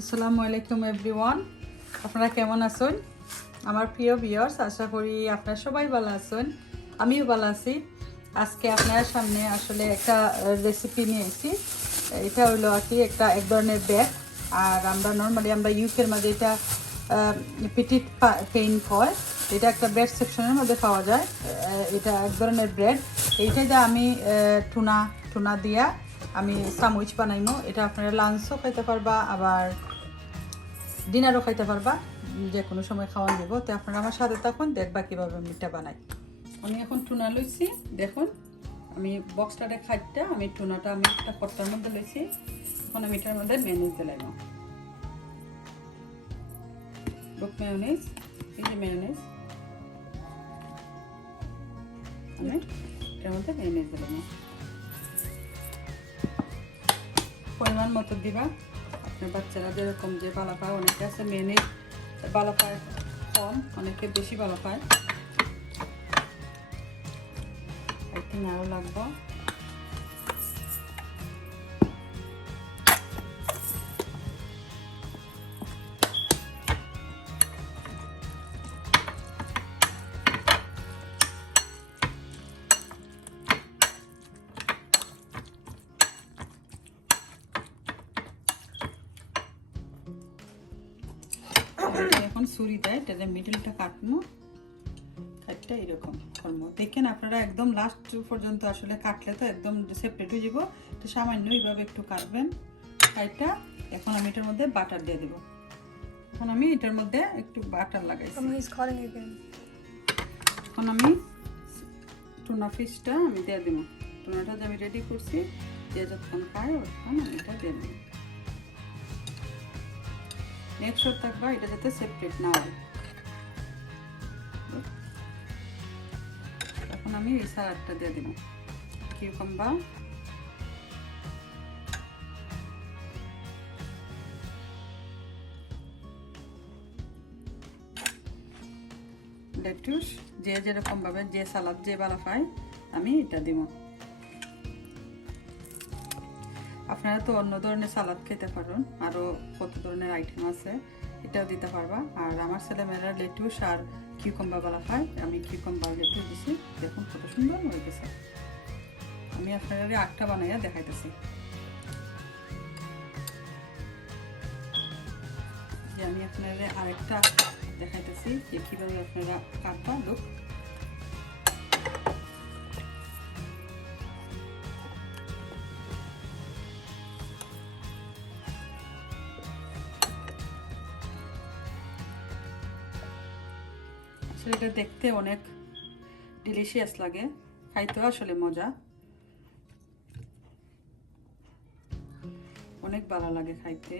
আলাইকুম এভরিওয়ান আপনারা কেমন আছেন? আমার প্রিয় ভিউয়ার্স আশা করি আপনারা সবাই ভালো আছেন। আমিও ভালো আছি। আজকে আপনার সামনে আসলে একটা রেসিপি নিয়ে এসেছি এটা হলো আর কি একটা এক ধরনের ব্যাগ আর আমরা নর্মালি আমরা ইউকের মাঝে এটা পিটিট পেইন হয় এটা একটা ব্রেড সেকশনের মধ্যে পাওয়া যায়। এটা এক ধরনের ব্রেড এইটাতে আমি আহ, টুনা টুনা দিয়া আমি সামুইচ বানাইমো এটা আপনারা লাঞ্চও খাইতে পারবা আবার ডিনারও খাইতে পারবা, যে কোনো সময় খাওয়া দিব। তো আপনারা আমার সাথে তখন দেখবা কীভাবে আমি এটা বানাই। আমি এখন টুনা লইছি, দেখুন, আমি বক্সটাতে খাইটা আমি টুনাটা আমি একটা কট্টার মধ্যে লইছি। এখন আমি এটার মধ্যে মেয়নিজ দিলাম বুক মেয়নিজ এই যে মেয়নিজ আমি এটার মধ্যে মেয়নিজ দিলাম পরিমাণ মতো দিবা। বাচ্চারা যেরকম যে বালা পায় অনেকে আছে মেনে বালা পায় কম, অনেকে বেশি বালা পায়। একদিন আরও লাগবো। এখন ছুরি দেয় মিডলটা কাটবো কাটটা এরকম করব। দেখেন আপনারা একদম লাস্ট পর্যন্ত আসলে কাটলে তো একদম সেপারেট হয়ে যাব। তো সামান্য এইভাবে একটু কাটবেন। কাটটা এখন আমি এটার মধ্যে বাটার দিয়ে দেবো। এখন আমি এটার মধ্যে একটু বাটার again. এখন আমি টুনা ফিশটা আমি দিয়ে দেবো। টুনাটা যে আমি রেডি করছি যে যতক্ষণ খায় তখন আমি এটা দিয়ে দেবো। নেক্সট থাকবা এটা যাতে সেপারেট না হয় এখন আমি এই সালাডটা দিয়ে দেবো। কিউকাম্বা। লেটুস যে যেরকম ভাবে যে সালাদ, যে বালা পায়, আমি এটা দিব। আপনারা তো অন্য ধরনের সালাদ খেতে পারেন আরও কত ধরনের আইটেম আছে, এটাও দিতে পারবা। আর আমার ছেলেমেয়েরা লেটুস আর কিউকম্বা বলা হয় আমি কিউকম্বার লেটুস দিছি, দেখুন কত সুন্দর হয়ে গেছে। আমি আপনাদের আটটা বানাইয়া দেখাইতেছি। যে আমি আপনাদের আরেকটা দেখাইতেছি যে কীভাবে আপনারা কাটবা লোক আসলে এটা দেখতে অনেক ডিলিশিয়াস লাগে। খাইতেও আসলে মজা। অনেক ভালো লাগে খাইতে।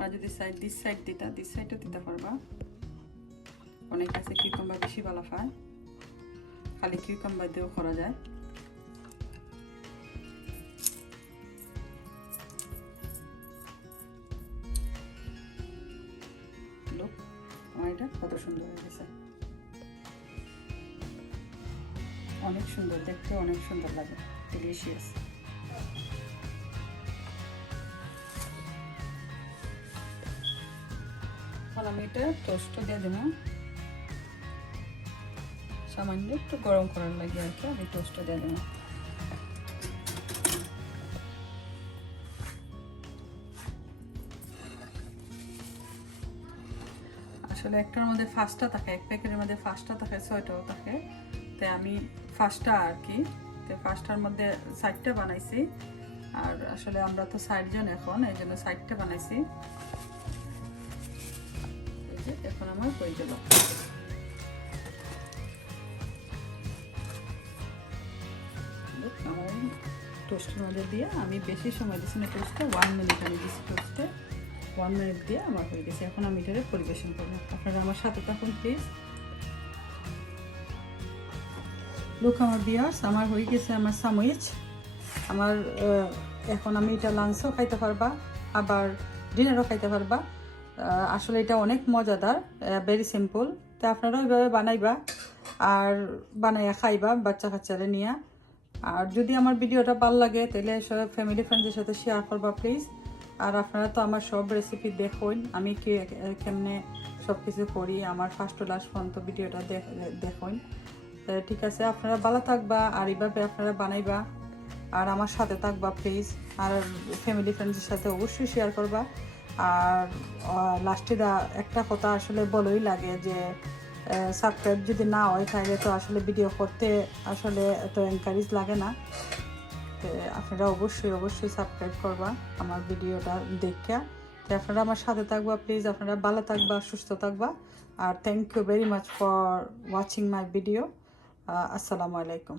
আর যদি সাইড দিস সাইড দিতা দিস সাইডও দিতে পারবা। অনেক আছে কিউকাম্বার বেশি ভালো পায় খালি কিউকাম্বার দিয়েও করা যায়। এটা কত সুন্দর হয়ে গেছে অনেক সুন্দর, দেখতে অনেক সুন্দর লাগে ডিলিশিয়াস আমি এটা টোস্ট দিয়ে দেবো। সামান্য একটু গরম করার লাগে আর কি, আমি টোস্ট দিয়ে দেবো। আসলে একটার মধ্যে ফার্স্টটা থাকে, এক প্যাকেটের মধ্যে ফার্স্টটা থাকে, ছয়টাও থাকে। তাই আমি ফার্স্টটা আর কি, তো ফার্স্টটার মধ্যে সাইডটা বানাইছি। আর আসলে আমরা তো ষাটজন এখন, এই জন্য সাইডটা বানাইছি। এখন আমার হয়ে গেল। আমার টোস্টের মধ্যে দিয়ে আমি বেশি সময় দিচ্ছি না টোস্টে ওয়ান মিনিট আমি দিচ্ছি টোস্টে ওয়ান মিনিট দিয়ে আমার হয়ে গেছে। এখন আমি এটারে পরিবেশন করব। আপনারা আমার সাথে থাকুন প্লিজ লোক আমার বিয়ার্স আমার হয়ে গেছে আমার সামুইচ আমার এখন আমি এটা লাঞ্চও খাইতে পারবা, আবার ডিনারও খাইতে পারবা। আসলে এটা অনেক মজাদার ভেরি সিম্পল তো আপনারাও এইভাবে বানাইবা, আর বানাইয়া খাইবা বাচ্চা কাচ্চারে নিয়ে। আর যদি আমার ভিডিওটা ভালো লাগে, তাহলে সব ফ্যামিলি ফ্রেন্ডসের সাথে শেয়ার করবা প্লিজ আর আপনারা তো আমার সব রেসিপি দেখুন। আমি কে কেমনে সব কিছু করি, আমার ফার্স্ট টু লাস্ট পর্যন্ত ভিডিওটা দেখুন। ঠিক আছে, আপনারা ভালো থাকবা আর এইভাবে আপনারা বানাইবা। আর আমার সাথে থাকবা প্লিজ আর ফ্যামিলি ফ্রেন্ডসের সাথে অবশ্যই শেয়ার করবা। আর লাস্টে একটা কথা আসলে বলোই লাগে যে সাবস্ক্রাইব যদি না হয় তাহলে তো আসলে ভিডিও করতে আসলে এত এনকারেজ লাগে না। আপনারা অবশ্যই অবশ্যই সাবস্ক্রাইব করবা আমার ভিডিওটা দেখা। তো আপনারা আমার সাথে থাকবা প্লিজ আপনারা ভালো থাকবা, সুস্থ থাকবা। আর thank you very much for watching my video আসসালামু আলাইকুম।